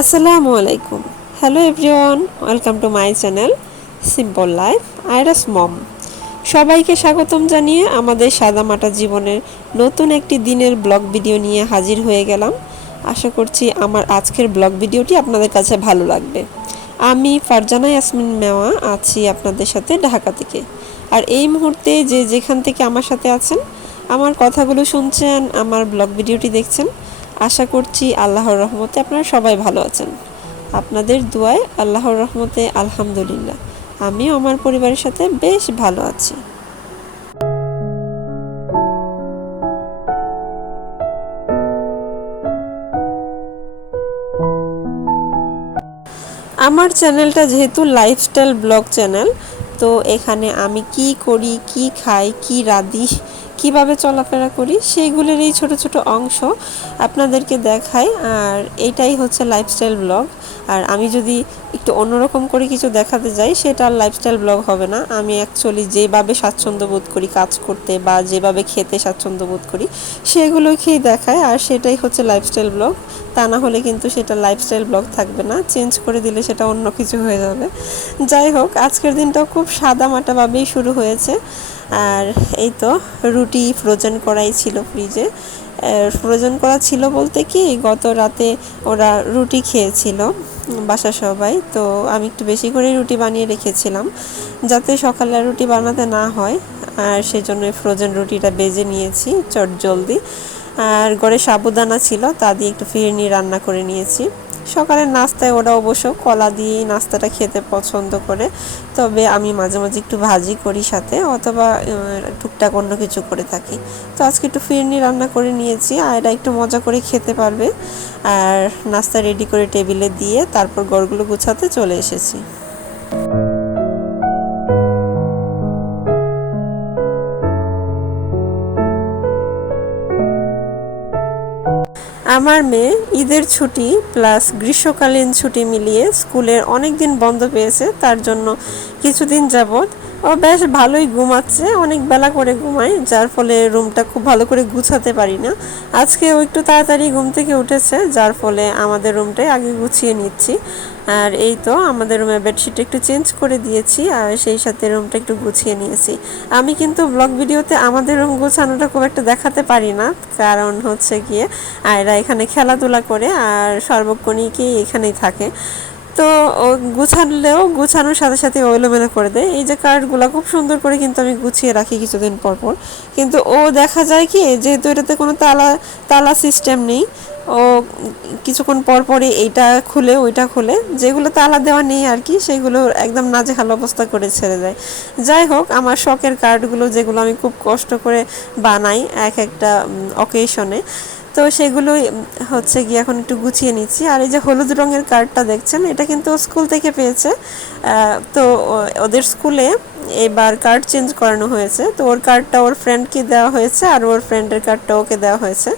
আসসালামু আলাইকুম। Hello everyone, welcome to my channel simple life আয়রাস মম। সবাইকে স্বাগতম জানিয়ে আমাদের সাদামাটা জীবনের নতুন একটি দিনের ব্লগ ভিডিও নিয়ে হাজির হয়ে গেলাম। আশা করছি আমার আজকের ব্লগ ভিডিওটি আপনাদের কাছে ভালো লাগবে। আমি ফারজানা ইয়াসমিন মেওয়া আছি আপনাদের সাথে ঢাকা থেকে। আর এই মুহূর্তে যে যেখান থেকে আমার সাথে আছেন, আমার কথাগুলো শুনছেন, আমার ব্লগ ভিডিওটি দেখছেন, আশা করছি আল্লাহর রহমতে আপনারা সবাই ভালো আছেন। আপনাদের দুয়ায় আল্লাহর রহমতে আলহামদুলিল্লাহ আমিও আমার পরিবারের সাথে বেশ ভালো আছি। আমার চ্যানেলটা যেহেতু লাইফস্টাইল ব্লগ চ্যানেল, তো এখানে আমি কি করি, কি খাই, কি রাঁধি, কিভাবে চলাফেরা করি সেইগুলোর এই ছোট ছোট অংশ আপনাদেরকে দেখাই। আর এইটাই হচ্ছে লাইফস্টাইল ব্লগ। আর আমি যদি একটু অন্যরকম করে কিছু দেখাতে যাই, সেটা আর লাইফস্টাইল ব্লগ হবে না। আমি অ্যাকচুয়ালি যেভাবে স্বাচ্ছন্দ্য বোধ করি কাজ করতে বা যেভাবে খেতে স্বাচ্ছন্দ্য বোধ করি সেগুলোই খেয়ে দেখায়, আর সেটাই হচ্ছে লাইফস্টাইল ব্লগ। তা না হলে কিন্তু সেটা লাইফস্টাইল ব্লগ থাকবে না, চেঞ্জ করে দিলে সেটা অন্য কিছু হয়ে যাবে। যাই হোক, আজকের দিনটাও খুব সাদামাটাভাবেই শুরু হয়েছে। আর এই তো রুটি ফ্রোজেন করাই ছিল ফ্রিজে। ফ্রোজেন করা ছিল বলতে কি, গত রাতে ওরা রুটি খেয়েছিল বাসা সবাই, তো আমি একটু বেশি করে রুটি বানিয়ে রেখেছিলাম যাতে সকালে রুটি বানাতে না হয়। আর সেজন্য ফ্রোজেন রুটিটা বেজে নিয়েছি চটজলদি। আর ঘরে সাবুদানা ছিল, তা দিয়ে একটু ফিরনি রান্না করে নিয়েছি। সকালের নাস্তায় ওরা অবশ্য কলা দিয়েই নাস্তাটা খেতে পছন্দ করে, তবে আমি মাঝে মাঝে একটু ভাজি করি সাথে, অথবা টুকটাক অন্য কিছু করে থাকি। তো আজকে একটু ফিরনি রান্না করে নিয়েছি, আর এরা একটু মজা করে খেতে পারবে। আর নাস্তা রেডি করে টেবিলে দিয়ে তারপর ঘরগুলো গুছাতে চলে এসেছি। আমার মেয়ে ঈদের ছুটি প্লাস গ্রীষ্মকালীন ছুটি মিলিয়ে স্কুলের অনেক দিন বন্ধ পেয়েছে, তার জন্য কিছুদিন যাবৎ ও বেশ ভালোই ঘুমাচ্ছে, অনেক বেলা করে ঘুমায়, যার ফলে রুমটা খুব ভালো করে গুছাতে পারি না। আজকে ও একটু তাড়াতাড়ি ঘুম থেকে উঠেছে, যার ফলে আমাদের রুমটাই আগে গুছিয়ে নিচ্ছি। আর এই তো আমাদের রুমে বেডশিটটা একটু চেঞ্জ করে দিয়েছি, আর সেই সাথে রুমটা একটু গুছিয়ে নিয়েছি। আমি কিন্তু ব্লগ ভিডিওতে আমাদের রুম গোছানোটা খুব একটা দেখাতে পারি না, কারণ হচ্ছে গিয়ে এরা এখানে খেলাধুলা করে আর সর্বক্ষণই কি এখানেই থাকে। তো ও গুছালেও গুছানোর সাথে সাথে এলোমেলো করে দেয়। এই যে কার্ডগুলো খুব সুন্দর করে কিন্তু আমি গুছিয়ে রাখি কিছুদিন পর পর, কিন্তু ও দেখা যায় কি, যেহেতু এটাতে কোনো তালা তালা সিস্টেম নেই, ও কিছুক্ষণ পর পরে এইটা খুলে ওইটা খুলে, যেগুলো তালা দেওয়া নেই আর কি, সেগুলো একদম নাজেহাল অবস্থা করে ছেড়ে দেয়। যাই হোক, আমার শখের কার্ডগুলো যেগুলো আমি খুব কষ্ট করে বানাই এক একটা অকেশনে, তো সেগুলোই হচ্ছে গিয়ে এখন একটু গুছিয়ে নিচ্ছি। আর এই যে হলুদ রঙের কার্ডটা দেখছেন, এটা কিন্তু স্কুল থেকে পেয়েছে। তো ওদের স্কুলে এবার কার্ড চেঞ্জ করানো হয়েছে, তো ওর কার্ডটা ওর ফ্রেন্ডকে দেওয়া হয়েছে আর ওর ফ্রেন্ডের কার্ডটা ওকে দেওয়া হয়েছে।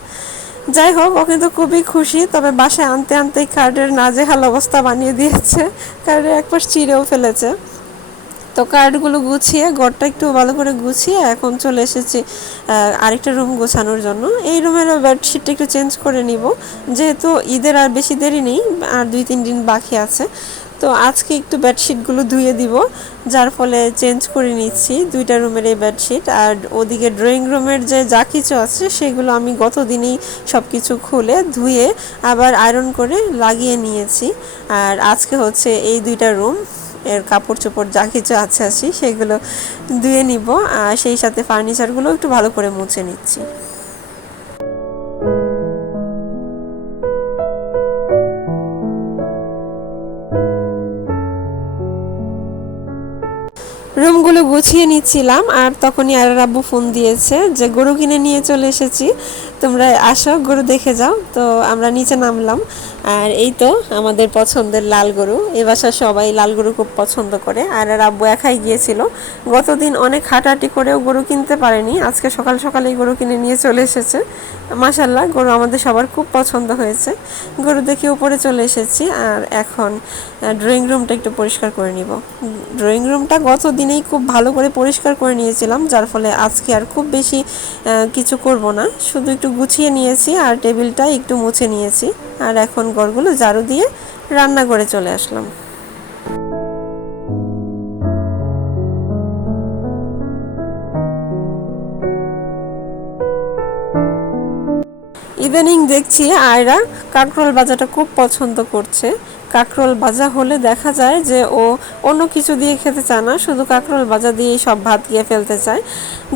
যাই হোক, ও কিন্তু খুবই খুশি, তবে বাসায় আনতে আনতে কার্ডের নাজেহাল অবস্থা বানিয়ে দিয়েছে, কার্ডের এক পাশ চিড়েও ফেলেছে। তো কার্ডগুলো গুছিয়ে ঘরটা একটু ভালো করে গুছিয়ে এখন চলে এসেছি আরেকটা রুম গোছানোর জন্য। এই রুমেরও বেডশিটটা একটু চেঞ্জ করে নিব, যেহেতু ঈদের আর বেশি দেরি নেই, আর 2-3 দিন বাকি আছে। তো আজকে একটু বেডশিটগুলো ধুয়ে দিব, যার ফলে চেঞ্জ করে নিচ্ছি দুইটা রুমের এই বেডশিট। আর ওদিকে ড্রয়িং রুমের যে যা কিছু আছে সেগুলো আমি গত দিনই সব কিছু খুলে ধুয়ে আবার আয়রন করে লাগিয়ে নিয়েছি। আর আজকে হচ্ছে এই দুইটা রুম এর কাপড় চোপড় যা কিছু আছে সেগুলো ধুয়ে নিব, আর সেই সাথে ফার্নিচারগুলো একটু ভালো করে মুছে নিচ্ছি। রুমগুলো গুছিয়ে নিচ্ছিলাম, আর তখনই আর আব্বু ফোন দিয়েছে যে গরু কিনে নিয়ে চলে এসেছি, তোমরা আসো গরু দেখে যাও। তো আমরা নিচে নামলাম, আর এই তো আমাদের পছন্দের লাল গরু। এ বাসার সবাই লাল গরু খুব পছন্দ করে, আর আব্বু একাই গিয়েছিল। গতদিন অনেক হাঁটাহাঁটি করেও গরু কিনতে পারেনি, আজকে সকাল সকালেই গরু কিনে নিয়ে চলে এসেছে। মাশাআল্লাহ, গরু আমাদের সবার খুব পছন্দ হয়েছে। গরু দেখে উপরে চলে এসেছি, আর এখন ড্রয়িং রুমটা একটু পরিষ্কার করে নিব। ড্রয়িং রুমটা গত দিনেই খুব ভালো করে পরিষ্কার করে নিয়েছিলাম, যার ফলে আজকে আর খুব বেশি কিছু করব না, শুধু একটু গুছিয়ে নিয়েছি আর টেবিলটা একটু মুছে নিয়েছি। আর এখন ঘরগুলো ঝাড়ু দিয়ে রান্না করে চলে আসলাম। ইদানিং দেখছি আয়রা কাঁকরোল ভাজাটা খুব পছন্দ করছে। কাঁকরোল ভাজা হলে দেখা যায় যে ও অন্য কিছু দিয়ে খেতে চায় না, শুধু কাঁকরোল ভাজা দিয়েই সব ভাত দিয়ে ফেলতে চায়।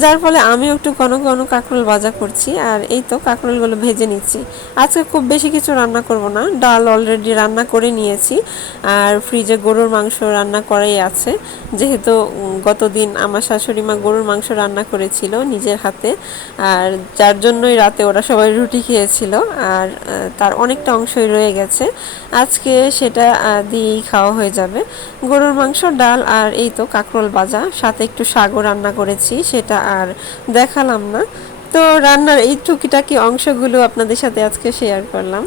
যার ফলে আমিও একটু ঘন ঘন কাঁকরোল ভাজা করছি, আর এই তো কাঁকরোলগুলো ভেজে নিচ্ছি। আজকে খুব বেশি কিছু রান্না করব না, ডাল অলরেডি রান্না করে নিয়েছি, আর ফ্রিজে গরুর মাংস রান্না করাই আছে। যেহেতু গতদিন আমার শাশুড়ি মা গরুর মাংস রান্না করেছিল নিজের হাতে, আর যার জন্যই রাতে ওরা সবাই রুটি খেয়েছিল, আর তার অনেকটা অংশই রয়ে গেছে। আজকে সেটা দিয়েই খাওয়া হয়ে যাবে। গরুর মাংস, ডাল আর এই তো কাঁকরোল ভাজা, সাথে একটু শাকও রান্না করেছি, সেটা আর দেখালাম না। তো রান্নার এই টুকিটাকি অংশগুলো আপনাদের সাথে আজকে শেয়ার করলাম।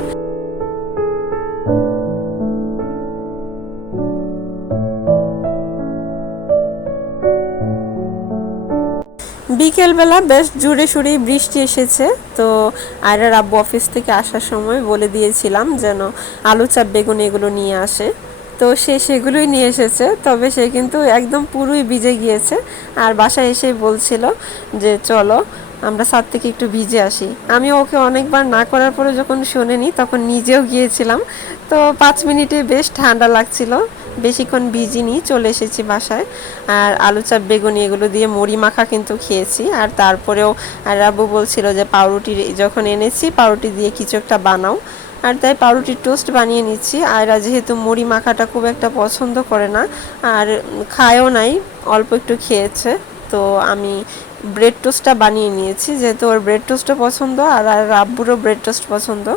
বিকেলবেলা বেশ জোরে সোরেই বৃষ্টি এসেছে। তো আয়রার আব্বু অফিস থেকে আসার সময় বলে দিয়েছিলাম যেন আলু চাপ বেগুন এগুলো নিয়ে আসে, তো সে সেগুলোই নিয়ে এসেছে। তবে সে কিন্তু একদম পুরোই ভিজে গিয়েছে, আর বাসায় এসে বলছিল যে চলো আমরা ছাদ থেকে একটু ভিজে আসি। আমি ওকে অনেকবার না করার পরে যখন শোনেনি তখন নিজেও গিয়েছিলাম। তো 5 মিনিটে বেশ ঠান্ডা লাগছিল, বেশিক্ষণ ভিজিনি, চলে এসেছি বাসায়। আর আলু চাপ বেগুনি এগুলো দিয়ে মুড়ি মাখা কিন্তু খেয়েছি। আর তারপরেও আর আব্বু বলছিল যে পাউরুটি যখন এনেছি পাউরুটি দিয়ে কিছু একটা বানাও, আর তাই পাউরুটির টোস্ট বানিয়ে নিচ্ছি। আর যেহেতু মুড়ি মাখাটা খুব একটা পছন্দ করে না আর খায়ও নাই, অল্প একটু খেয়েছে, তো আমি ব্রেড টোস্টটা বানিয়ে নিয়েছি, যেহেতু ওর ব্রেড টোস্টও পছন্দ আর আব্বুরও ব্রেড টোস্ট পছন্দ।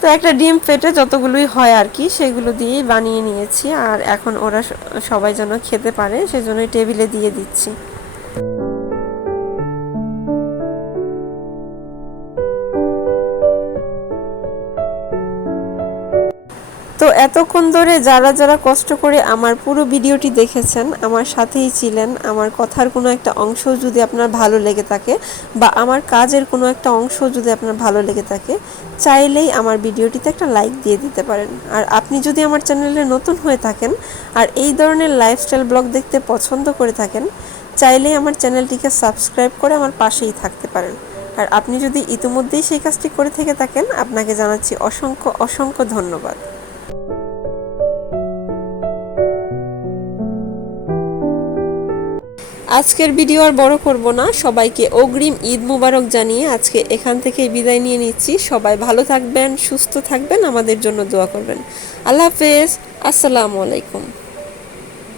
তো একটা ডিম ফেটে যতগুলোই হয় আর কি সেগুলো দিয়েই বানিয়ে নিয়েছি, আর এখন ওরা সবাই যেন খেতে পারে সেজন্যই টেবিলে দিয়ে দিচ্ছি। তো এতক্ষণ ধরে যারা যারা কষ্ট করে আমার পুরো ভিডিওটি দেখেছেন, আমার সাথেই ছিলেন, আমার কথার কোনো একটা অংশ যদি আপনার ভালো লেগে থাকে বা আমার কাজের কোনো একটা অংশ যদি আপনার ভালো লেগে থাকে, চাইলেই আমার ভিডিওটিতে একটা লাইক দিয়ে দিতে পারেন। আর আপনি যদি আমার চ্যানেলে নতুন হয়ে থাকেন আর এই ধরনের লাইফস্টাইল ব্লগ দেখতে পছন্দ করে থাকেন, চাইলেই আমার চ্যানেলটিকে সাবস্ক্রাইব করে আমার পাশেই থাকতে পারেন। আর আপনি যদি ইতিমধ্যেই সেই কাজটি করে থেকে থাকেন, আপনাকে জানাচ্ছি অসংখ্য অসংখ্য ধন্যবাদ। আজকের ভিডিও আর বড় করব না, সবাইকে অগ্রিম ঈদ মুবারক জানিয়ে আজকে এখান থেকে বিদায় নিয়ে নিচ্ছি। সবাই ভালো থাকবেন, সুস্থ থাকবেন, আমাদের জন্য দোয়া করবেন। আল্লাহ হাফেজ, আসসালামু আলাইকুম।